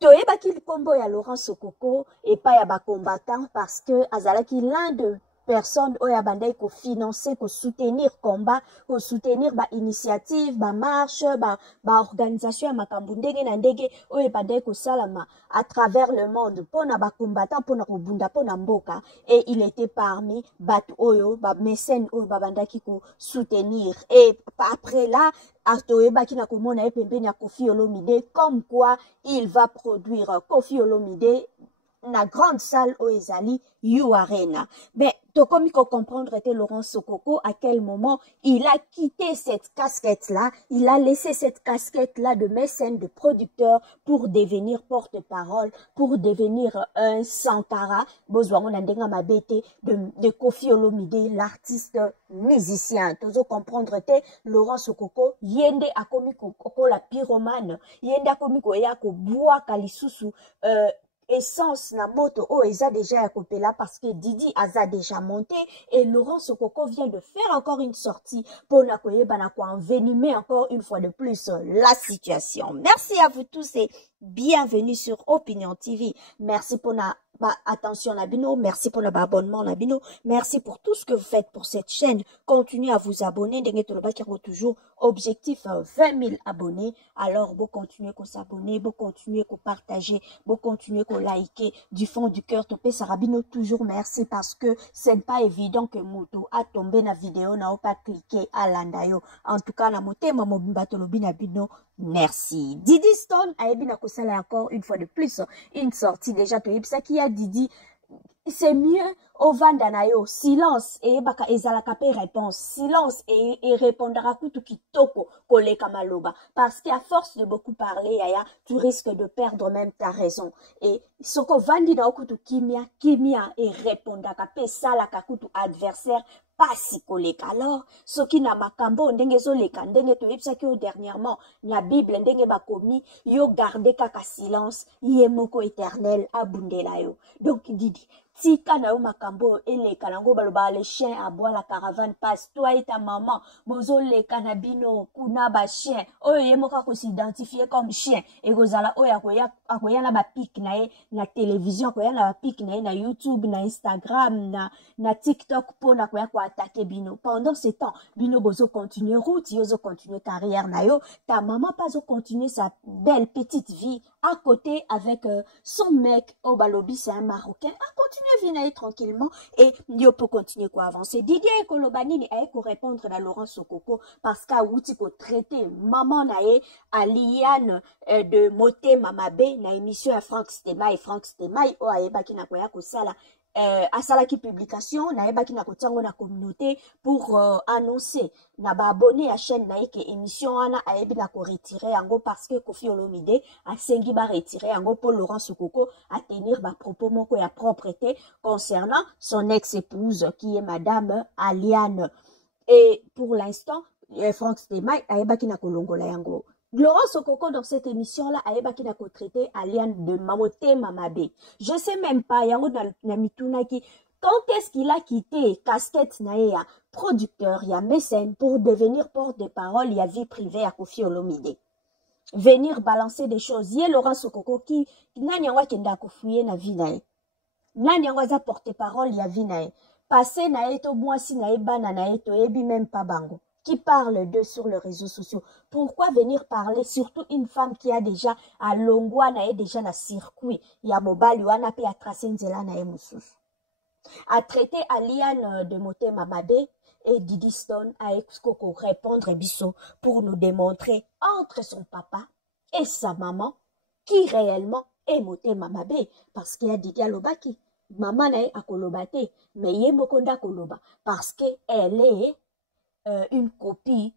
toyebaki likombo ya Laurent Sokoko et pas ya ba combattant parce que azalaki l'un de personnes oya bandai ko financer ko soutenir combat ko soutenir ba initiative ba marche ba organisation ya makambo ndenge na ndenge oya bandai ko salama à travers le monde pona ba combattant pona ko bunda pona mboka et il était parmi bat oyo ba mécène oyo ba bandaki ko soutenir et après là Atoyebaki na komona e pembeni ya Koffi Olomide comme quoi il va produire Koffi Olomide na grande salle au ezali You Arena. Mais tokomi ko comprendre était Laurent Sokoko à quel moment il a quitté cette casquette-là, il a laissé cette casquette-là de mécène, de producteur pour devenir porte-parole, pour devenir un Sankara, bozwango na ndenga mabete de Koffi Olomide, l'artiste musicien. Tozo comprendre était Laurent Sokoko, yende akomi ko la pyromane, yende akomi ko ya ko bois kalisusu essence na moto oh eza déjà yakopé là parce que Didi a déjà monté et Laurent Sokoko vient de faire encore une sortie pour na koyeba na ko envenimer encore une fois de plus la situation. Merci à vous tous et bienvenue sur Opinion TV. Merci pour na attention Nabino, merci pour l'abonnement Nabino, merci pour tout ce que vous faites pour cette chaîne. Continuez à vous abonner, toujours objectif 20 000 abonnés. Alors vous continuez à s'abonner, vous continuez à partager, vous continuez à liker du fond du cœur. Topé Sarabino toujours merci parce que ce n'est pas évident que Moto a tombé na vidéo n'a pas cliqué à l'andayo. En tout cas na moté mamo bimbatolobi Nabino. Merci. Didi Stone a ebina kosala encore une fois de plus une sortie déjà to yebisa qui a Didi c'est mieux au vandanayo silence et baka ezalaka pe réponse silence et répondra kutu kitoko koleka maloba parce qu'à force de beaucoup parler yaya tu risques de perdre même ta raison et soko vandi na kutu kimia et répondaka pe sala kutu adversaire pasi koleka alors soki na makambo ndenge zoleka ndenge toyebisaki o dernièrement na Bible ndenge bakomi yo garder kaka silence yemoko éternel abundela yo donc Didi tika na yo makambo eleka nango baloba les chiens aboient la caravane passe toi et ta maman bozoleka na bino kuna ba chien oyo yemoka ko s'identifier comme chien et kozala oyo akoya na ba pic na ye na télévision akoya na ba pic na ye na YouTube na Instagram na TikTok pona koya ko attaquer bino pendant ce temps bino bozo continuer route yozo continuer carrière na yo ta maman pas zo continuer sa belle petite vie à côté avec son mec au balobi c'est un Marocain à continuer vinailler tranquillement et yo peut continuer quoi avancer. Didier Kolobani a ko répondre à Laurent Sokoko parce qu'à outi ko traiter maman nae à Liane de Moté Mamabe na émission à Frank Stema et Frank Stema o ayeba ki na koya ko sala asalaki publication na yeba ki na kotiango na communauté pour annoncer na ba abonné à chaîne na ke émission ana ayebi na ko retirer yango parce que Koffi Olomide a sengi ba retirer yango pour Laurent Sokoko à tenir ba propos moko ya propreté concernant son ex-épouse qui est madame Aliane et pour l'instant Frank Stema ayeba ki na kolongola yango. Laurent Sokoko dans cette émission-là, Aeba qui n'a qu'au traité Aliane de Mamoté Mamabe. Je sais même pas, yango na mituna ki, quand est-ce qu'il a quitté casquette naea, producteur, ya mécène, pour devenir porte-parole, ya vie privée à Koffi Olomide. Venir balancer des choses. Yé Laurent Sokoko qui, nani yango kenda kofouye na vie nae. Nani yango za porte-parole, ya vie nae. Passé nae to mwasi nae bana nae to ebi même pas bango. Qui parle d'eux sur les réseaux sociaux. Pourquoi venir parler, surtout une femme qui a déjà à Longwa, na déjà na circuit, ya mobile, wana pe a tracé nzela na emusus. A traité Aliane de Moté Mamabe et Didi Stone a Excoco répondre biso pour nous démontrer entre son papa et sa maman qui réellement est Moté Mamabe parce qu'il y a Didi Alobaki. Maman na a kolobate, mais ye mokonda koloba parce que elle est une copie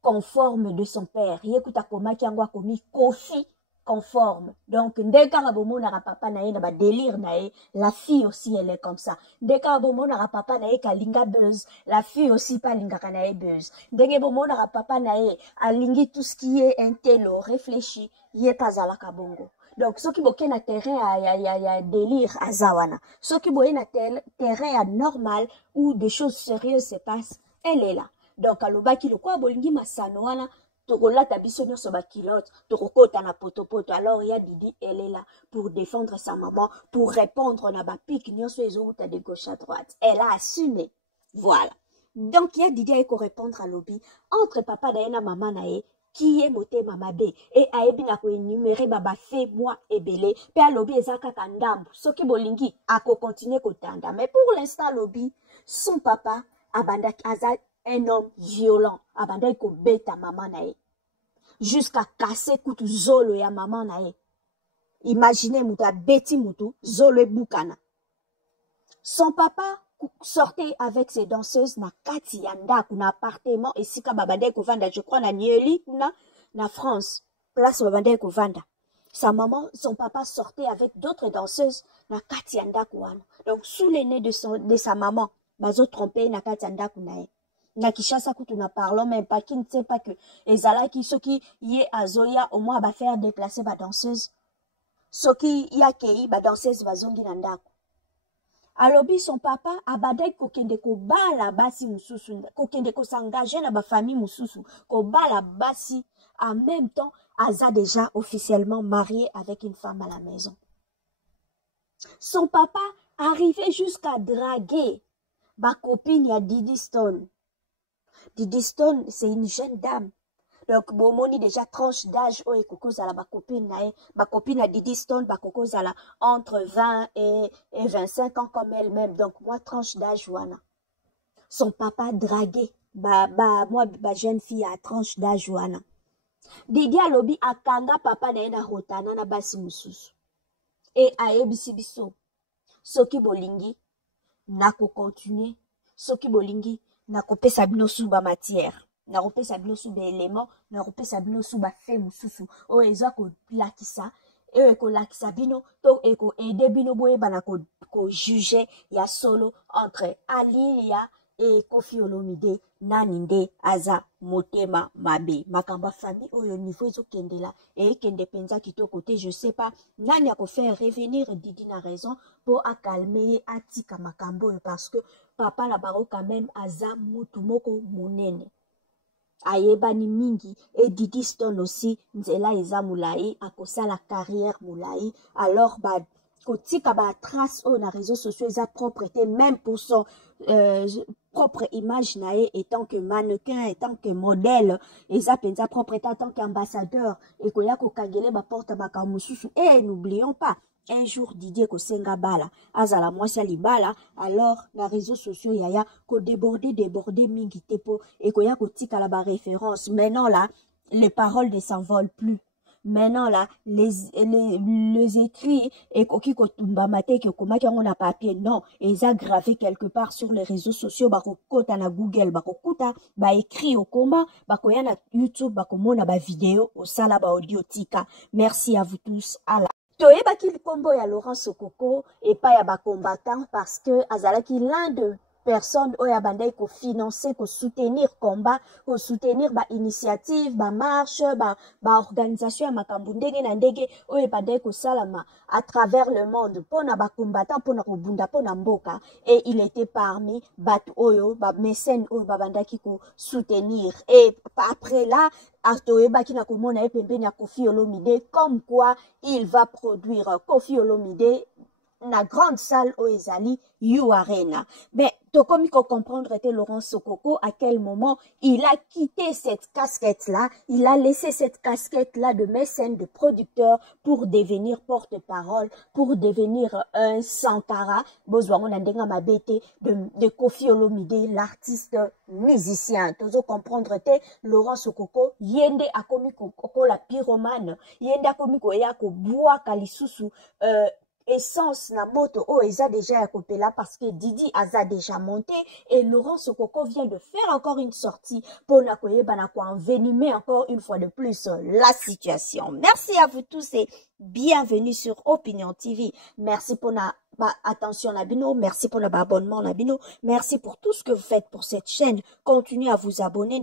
conforme de son père. Yekuta koma kiangwa komi Koffi conforme. Donc, ndeka rabomo na papa na ye na ba délire na ye, la fille aussi elle est comme ça. Ndeka rabomo na papa na ye kalinga buzz, la fille aussi pas linga na ye buzz. Ndenge bomo na papa na ye alingi tout ce qui est intello, réfléchi, ye pas à la kabongo. Donc, ceux qui boken na terrain ya délire à zawana. Ceux qui boken na terrain normal où des choses sérieuses se passent, elle est là. Donc, alobaki le quoi bolingi masano wana Torola tabiso sur ma kilote, torokota na poto. Alors il y a Didi, elle est là pour défendre sa maman, pour répondre na ba pique nyonso ezouta de gauche à droite. Elle a assumé. Voilà. Donc il y a Didi qui répondre à lobby entre papa na maman nae qui est moté mamabe et aebi na ko énumérer baba fait moi et belé pe a lobby ezaka kandambu soki bolingi ako continuer kotanda mais pour l'instant lobby son papa abanda aza un homme violent abanda ko beta maman nae jusqu'à casser kutu zolo ya maman nae. Imaginez muta beti mutu zolo bukana. Son papa sortait avec ses danseuses na kati yanda kuna appartement et sika babande ko vanda je crois na Nieli na France place babande ko vanda. Sa maman son papa sortait avec d'autres danseuses na kati yanda kuana. Donc sous le nez de sa maman bazo tromper na kati yanda kuna. Na Kishasa kutu na parlons même pas qui ne sait pas que ezala ki soki yé azoya au moins ba faire déplacer ba danseuse soki ya kei ba danseuse bazongi na ndako. Alobi son papa abadai kokende ko bala basi mususu kokende ko s'engager na ba famille mususu ko bala basi en même temps aza déjà officiellement marié avec une femme à la maison. Son papa arrivait jusqu'à draguer ba copine ya Didi Stone. Didi Stone, c'est une jeune dame. Donc, bomoni déjà tranche d'âge, oh, et kokozala ba copine à Didi Stone, ba kokozala entre 20 et 25 ans comme elle-même. Donc, moi, tranche d'âge, wana. Son papa dragué, moi, jeune fille à tranche d'âge, wana. Didi alobi akanga papa na rotana na basi mususu. Et aebisi biso. Soki bolingi, nako continuer. Soki bolingi, nako pesa bino suba matière. Na kopesa bino suba élément, na kopesa bino suba fait mususu. O eza ko lakisa, ko lakisa bino, to eko aider bino boye bana ko juger ya solo entre Alilia et Koffi Olomide naninde aza motema mabe. Makamba famille oyo niveau ezo kendela et kende penza kitoko te je sais pas nani ako faire revenir Didi na raison pour accalmer atika makambo parce que papa la baro quand même aza mutu moko monene. Ayebani mingi et Didi Stone aussi nzela eza mulai akosa la carrière mulai alors ba kotika ba trace au na réseaux sociaux eza propreté même pour son propre image nae étant que mannequin étant que modèle eza penza propreté en tant qu'ambassadeur et koya ko kangele ba porte makamususu et n'oublions pas un jour Didier ko senga bala azala mwasi libala alors na réseaux sociaux yaya ko déborder mingi tepo et ko ya ko tika la ba référence maintenant là les paroles ne s'envolent plus maintenant là les écrits et koki ko tumbamate ke komaki yango na papier non eza gravé quelque part sur les réseaux sociaux bako kota na Google bako kuta ba écrit au combat bako ya na YouTube bako mona ba vidéo au sala ba audio tika. Merci à vous tous à la toyebaki likombo ya Laurent Sokoko et pas ya ba combattant parce que azalaki l'un de personnes oya bandai ko financer ko soutenir combat ko soutenir ba initiative ba marche ba organisation ya makambu ndenge na ndenge oya bandai ko salama à travers le monde pona ba combattant pona ko bunda pona mboka et il était parmi bat oyo ba mécène oyo ba bandaki ko soutenir et après là atoyebaki na komona ye pembeni ya Koffi Olomide comme quoi il va produire Koffi Olomide na grande salle au ezali You Arena. Mais tokomi ko comprendre était Laurent Sokoko à quel moment il a quitté cette casquette-là, il a laissé cette casquette-là de mécène, de producteur pour devenir porte-parole, pour devenir un Sankara, bozwango na ndenga mabete de Koffi Olomide, l'artiste musicien. Tozo comprendre était Laurent Sokoko, yende akomi ko la pyromane, yende akomi ko ya ko bois kalisusu essence na moto oh eza déjà yakopé là parce que Didi aza déjà monté et Laurent Sokoko vient de faire encore une sortie pour na koyeba na ko envenimer encore une fois de plus la situation. Merci à vous tous et bienvenue sur Opinion TV. Merci pour na attention Nabino, merci pour l'abonnement Nabino, merci pour tout ce que vous faites pour cette chaîne. Continuez à vous abonner,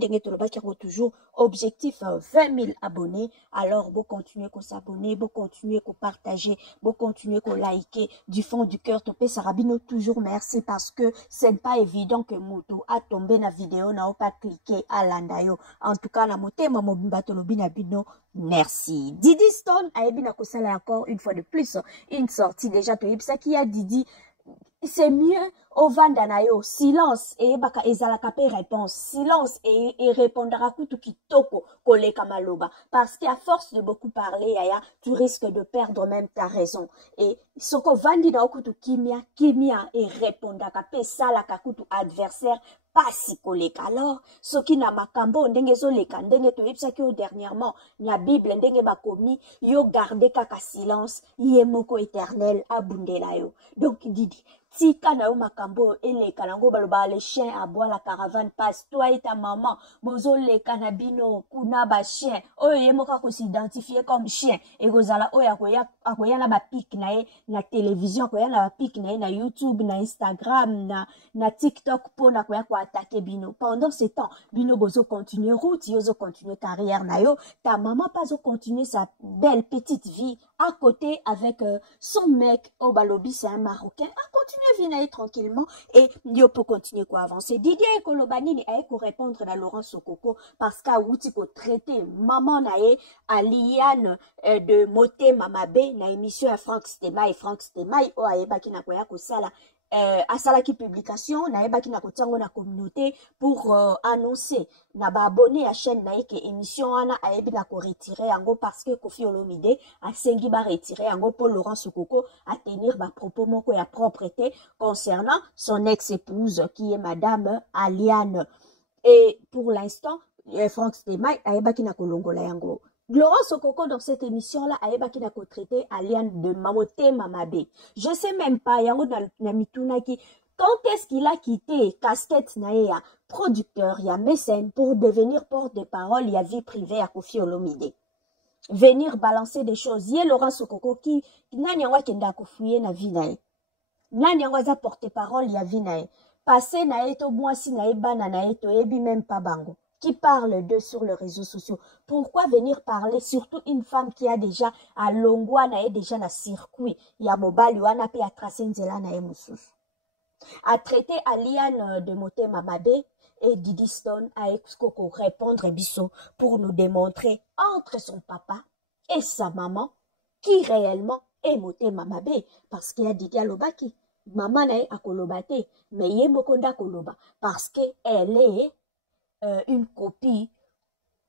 toujours objectif 20 000 abonnés, alors vous continuez à s'abonner, vous continuez à partager, vous continuez à liker du fond du cœur. Topé Sarabino, toujours merci parce que ce n'est pas évident que Moto a tombé na vidéo, n'a pas cliqué à l'andayo. En tout cas, na moté, maman Batolobi na bino, merci. Didi Stone a ebina kosala encore une fois de plus une sortie déjà to yebisa qui a Didi. C'est mieux au vandanayo silence et baka ezalaka pe réponse silence et répondra kutu kitoko koleka maloba parce qu'à force de beaucoup parler yaya tu risques de perdre même ta raison et soko vandi na kutu kimia et répondaka pe sala kutu adversaire pasi koleka alors soki na makambo ndenge zoleka ndenge toyebisaki o dernièrement na Bible ndenge bakomi yo garder kaka silence ye moko éternel abundela yo donc Didi tika na yo makambo eleka nango baloba les chiens aboient la caravane passe toi et ta maman bozo leka na bino kuna ba chien oyo ye moko ko s'identifier comme chien et gozala oyo akoya na ba pic na ye na télévision akoya na ba pic na ye na YouTube na Instagram na TikTok pona koya ko attaquer bino pendant ce temps bino bozo continuer route yozo continuer carrière na yo ta maman pas zo continuer sa belle petite vie à côté avec son mec au balobi c'est un Marocain à continuer vinailler tranquillement et yo peut continuer quoi avancer. Didier Kolobanini a ko répondre à Laurent Sokoko parce qu'à outi ko traiter maman nae Aliane de Moté Mamabe na émission à Franck Stema et Franck Stema o ayeba ki na koya ko sala asalaki publication na yeba ki na kotiango na communauté pour annoncer na ba abonné à chaîne na ke émission ana ayebi na ko retirer yango parce que Kofi Olomide a sengi ba retirer yango pour Laurent Sokoko à tenir ba propos moko ya propreté concernant son ex-épouse qui est madame Aliane et pour l'instant Franck Stema ayeba ki na kolongola yango. Laurent Sokoko dans cette émission-là, Aeba qui n'a qu'à traiter Aliane de Mamoté Mamabe. Je sais même pas, yango na mituna ki, quand est-ce qu'il a quitté casquette naea, producteur, ya mécène, pour devenir porte-de-parole, ya vie privée à Kofi Olomide. Venir balancer des choses. Yé Laurent Sokoko qui, nani yango kenda kofouye na vie nae. Nani yango za porte-parole, ya vie nae. Passé nae to mwasi nae bana nae to ebi même pas bango. Qui parle d'eux sur les réseaux sociaux. Pourquoi venir parler, surtout une femme qui a déjà à Longwa, na déjà na circuit, ya mobile, wana pe a tracé nzela na mususu. A traité Aliane de Moté Mamabe et Didi Stone a Excoco répondre biso pour nous démontrer entre son papa et sa maman qui réellement est Moté Mamabe parce qu'il y a Didi Alobaki. Maman na a kolobate, mais ye mokonda koloba parce que elle est une copie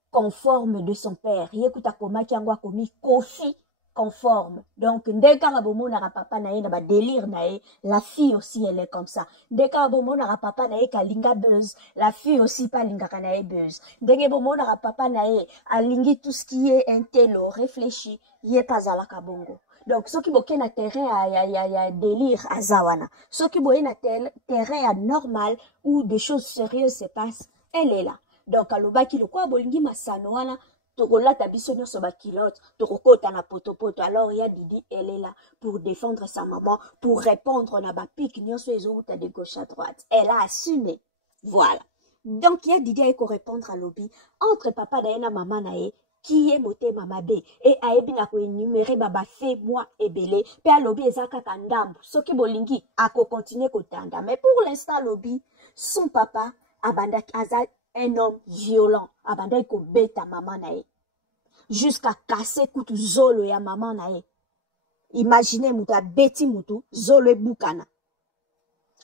conforme de son père. Yekuta koma kiangwa komi Kofi conforme. Donc, dès qu'un abomo n'a papa nae na ba délire nae, la fille aussi elle est comme ça. Dès qu'un abomo n'a papa nae kalinga buzz, la fille aussi pas linga kanae buzz. Dès qu'un abomo n'a papa nae alingi tout ce qui est intello, réfléchi, yé pas à la kabongo. Donc, ceux qui boquent na terrain ya délire à zawana. Ceux qui boquent na terrain à normal où des choses sérieuses se passent, elle est là. Donc, alobaki le quoi bolingi masano wana, tokola tabiso nyonso ba kilote, tokokota na poto. Alors, il y a Didi, elle est là pour défendre sa maman, pour répondre na ba pique nyonso ezouta de gauche à droite. Elle a assumé. Voilà. Donc, il y a Didi a répondre à l'obi entre papa na maman nae, qui est Moté Mamabe, et aebi na ko énumérer baba fait moi et belé, pe alobi ezaka kandambu, soki bolingi, ako continuer kotanda. Mais pour l'instant, l'obi, son papa, abanda aza un homme violent abanda ko beta maman nae jusqu'à casser kutu zolo ya maman nae. Imaginez muta beti mutu zolo bukana.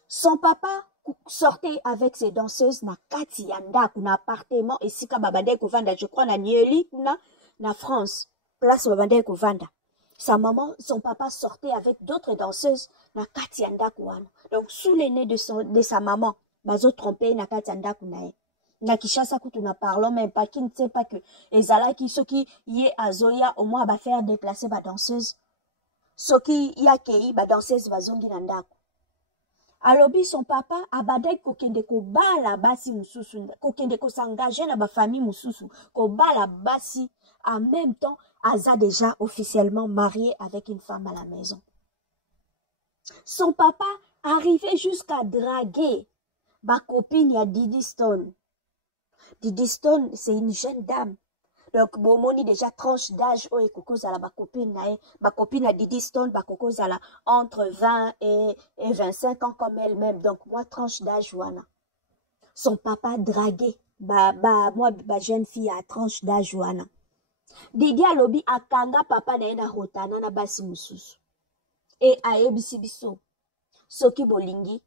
Son papa sortait avec ses danseuses na kati yanda kuna appartement et sika babanda ko vanda je crois na Nieli na France place babanda ko vanda. Sa maman, son papa sortait avec d'autres danseuses na kati yanda kuana. Donc sous les nez de sa maman bazo tromper na kati yanda kunae. Na Kishasa kutu na parlons même pas qui ne sait pas que ezala ki soki yé azoya au moins ba faire déplacer ba danseuse soki ya kei ba danseuse bazongi na ndako alobi son papa abadai kokende ko bala basi mususu kokende ko s'engager na ba famille mususu ko bala basi en même temps aza déjà officiellement marié avec une femme à la maison. Son papa arrivait jusqu'à draguer ba copine ya Didi Stone. Didi Stone, c'est une jeune dame. Donc, bomoni déjà tranche d'âge, oh, et kokozala ba copine à Didi Stone, ba kokozala entre 20 et 25 ans comme elle-même. Donc, moi, tranche d'âge, wana. Son papa dragué, moi, jeune fille à tranche d'âge, wana. Didi alobi akanga papa na ena rotana na basi mususu. Et ayebisi biso. Soki bolingi,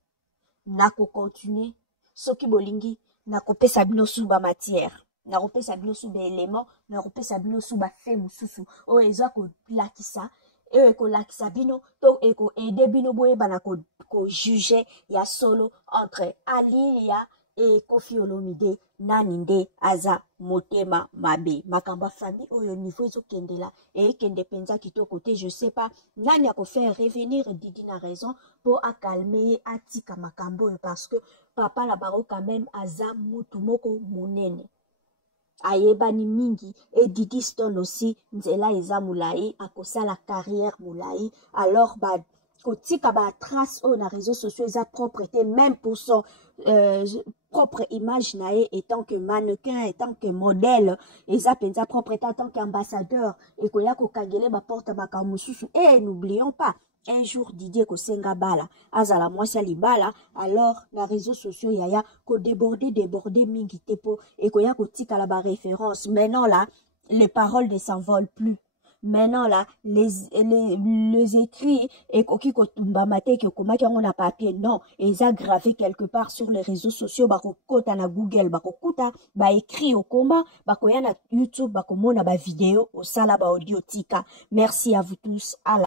nako continue. Soki bolingi, nako pesa bino suba matière. Nako pesa bino suba élément. Nako pesa bino suba fait mususu. O eza ko lakisa. Ko lakisa bino. To eko ede bino boye bana ko juge ya solo entre Alilia et Koffi Olomide naninde aza motema mabe makamba famille oyo niveau ezo kendela et kende penza kitoko te je sais pas nani ako faire revenir Didi na raison pour accalmer atika makambo parce que papa la baro quand même aza mutu moko monene ayebani mingi et Didi Stone aussi nzela eza mulai akosala carrière mulai alors ba kotika ba trace au na réseaux sociaux eza propreté même pour son propre image nae étant que mannequin étant que modèle eza penza propreté en tant qu'ambassadeur et koya ko kangele ba porte makamususu et n'oublions pas un jour Didier ko senga bala azala mwasi libala alors na réseaux sociaux yaya ko déborder mingi tepo et koya ko tika la ba référence maintenant là les paroles ne s'envolent plus. Maintenant là, les écrits et koki kotumba mate ke komaki yango na papier non, ils a gravé quelque part sur les réseaux sociaux bako kota na Google bako kuta ba écrit au combat bako ya na YouTube bako mona ba vidéo au sala ba audio tika. Merci à vous tous. À la